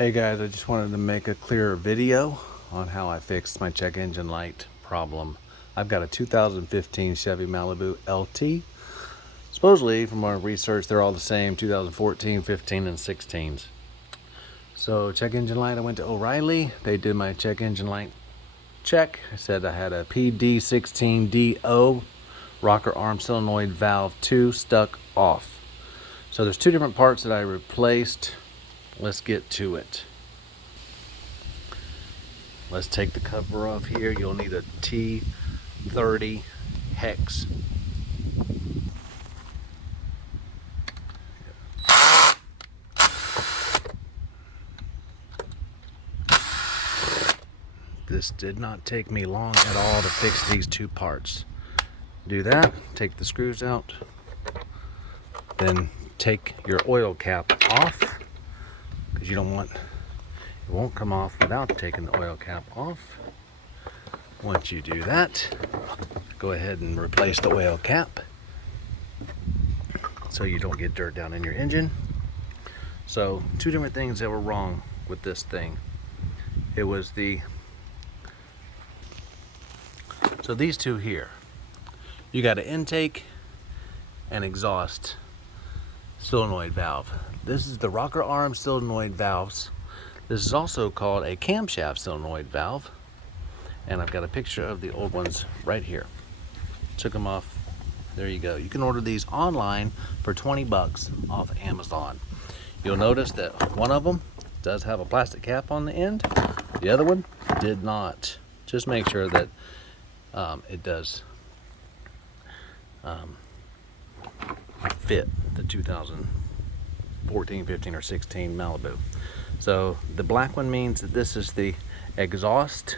Hey guys, I just wanted to make a clearer video on how I fixed my check engine light problem. I've got a 2015 Chevy Malibu LT. Supposedly, from our research, they're all the same, 2014, 15, and 16s. So check engine light, I went to O'Reilly. They did my check engine light check. I said I had a PD16DO rocker arm solenoid valve 2 stuck off. So there's two different parts that I replaced. Let's get to it. Let's take the cover off here. You'll need a T30 hex. This did not take me long at all to fix these two parts. Do that, take the screws out, then take your oil cap off, because you don't want, it won't come off without taking the oil cap off. Once you do that, go ahead and replace the oil cap so you don't get dirt down in your engine. So two different things that were wrong with this thing. It was so these two here, you got an intake and exhaust solenoid valve. This is the rocker arm solenoid valves. This is also called a camshaft solenoid valve, and I've got a picture of the old ones right here. Took them off. There you go. You can order these online for 20 bucks off Amazon. You'll notice that one of them does have a plastic cap on the end. The other one did not. Just make sure that it does fit the 2014, 15, or 16 Malibu. So the black one means that this is the exhaust,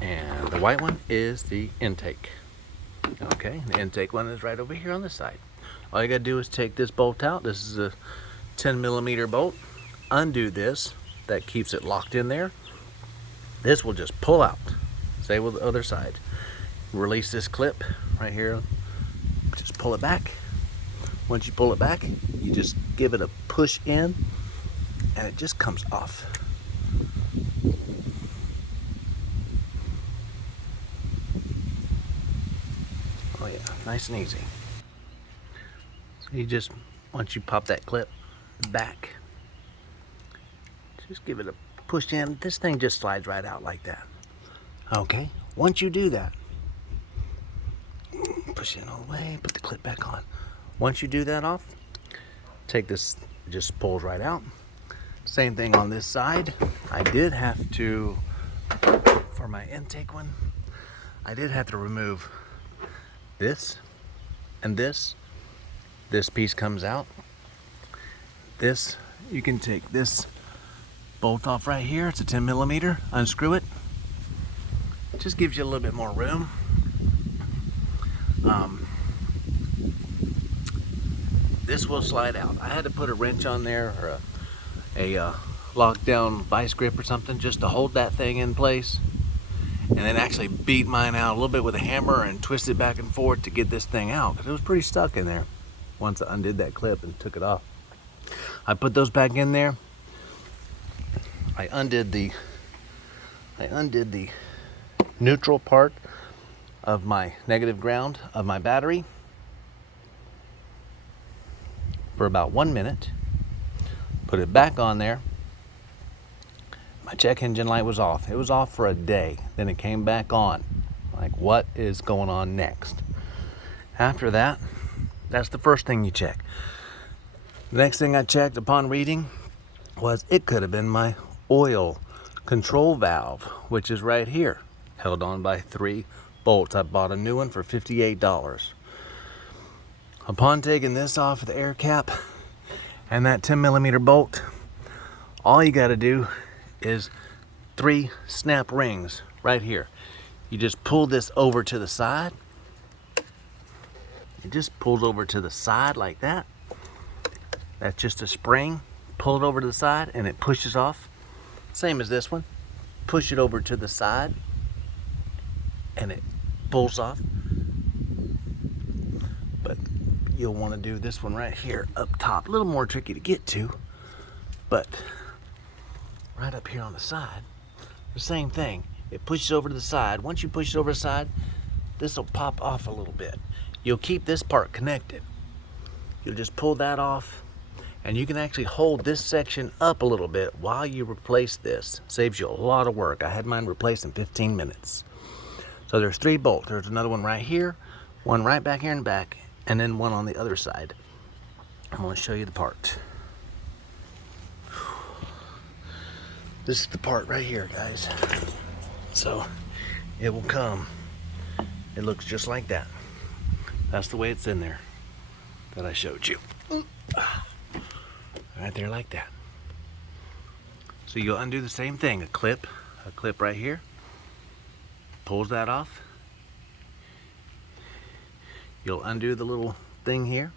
and the white one is the intake. Okay, the intake one is right over here on this side. All you gotta do is take this bolt out. This is a 10mm bolt. Undo this, that keeps it locked in there. This will just pull out. Same with the other side. Release this clip right here. Just pull it back. Once you pull it back, you just give it a push in, and it just comes off. Oh yeah, nice and easy. So you just, once you pop that clip back, just give it a push in. This thing just slides right out like that. Okay, once you do that, push it all the way, put the clip back on. Once you do that off, take this, it just pulls right out. Same thing on this side. I did have to, for my intake one, I did have to remove this and this. This piece comes out. This, you can take this bolt off right here. It's a 10mm. Unscrew it. Just gives you a little bit more room. This will slide out. I had to put a wrench on there, or a lockdown vice grip or something, just to hold that thing in place, and then actually beat mine out a little bit with a hammer and twist it back and forth to get this thing out, because it was pretty stuck in there once I undid that clip and took it off. I put those back in there. I undid the neutral part of my negative ground of my battery for about 1 minute. Put it back on there. My check engine light was off. It was off for a day. Then it came back on. Like, what is going on next? After that, that's the first thing you check. The next thing I checked upon reading was it could have been my oil control valve, which is right here, held on by 3 bolts. I bought a new one for $58. Upon taking this off of the air cap and that 10mm bolt, all you got to do is 3 snap rings right here. You just pull this over to the side. It just pulls over to the side like that. That's just a spring. Pull it over to the side and it pushes off. Same as this one. Push it over to the side and it pulls off. But you'll want to do this one right here up top. A little more tricky to get to, But right up here on the side, the same thing. It pushes over to the side. Once you push it over the side, this will pop off a little bit. You'll keep this part connected. You'll just pull that off, and you can actually hold this section up a little bit while you replace this. Saves you a lot of work. I had mine replaced in 15 minutes. So there's 3 bolts. There's another one right here, one right back here in the back, and then one on the other side. I'm going to show you the part. This is the part right here, guys. So it will come. It looks just like that. That's the way it's in there that I showed you. Right there like that. So you'll undo the same thing. A clip right here. Pulls that off. You'll undo the little thing here,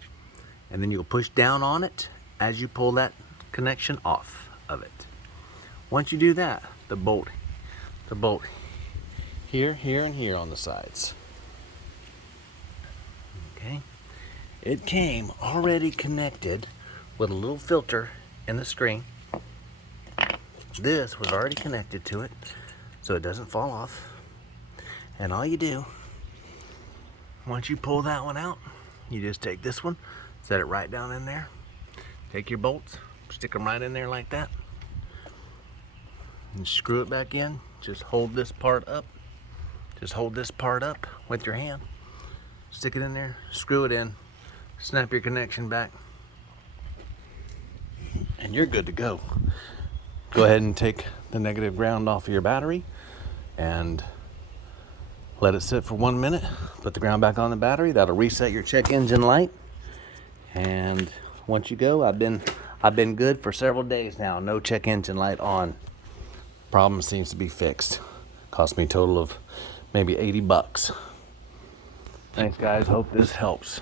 and then you'll push down on it as you pull that connection off of it. Once you do that, the bolt here, here, and here on the sides. Okay, it came already connected with a little filter in the screen. This was already connected to it, so it doesn't fall off. And all you do, once you pull that one out, you just take this one, set it right down in there, take your bolts, stick them right in there like that, and screw it back in. Just hold this part up. Just hold this part up with your hand. Stick it in there, screw it in, snap your connection back, and you're good to go. Go ahead and take the negative ground off of your battery and let it sit for 1 minute. Put the ground back on the battery. That'll reset your check engine light. And once you go, I've been good for several days now. No check engine light on. Problem seems to be fixed. Cost me a total of maybe $80. Thanks, guys. Hope this helps.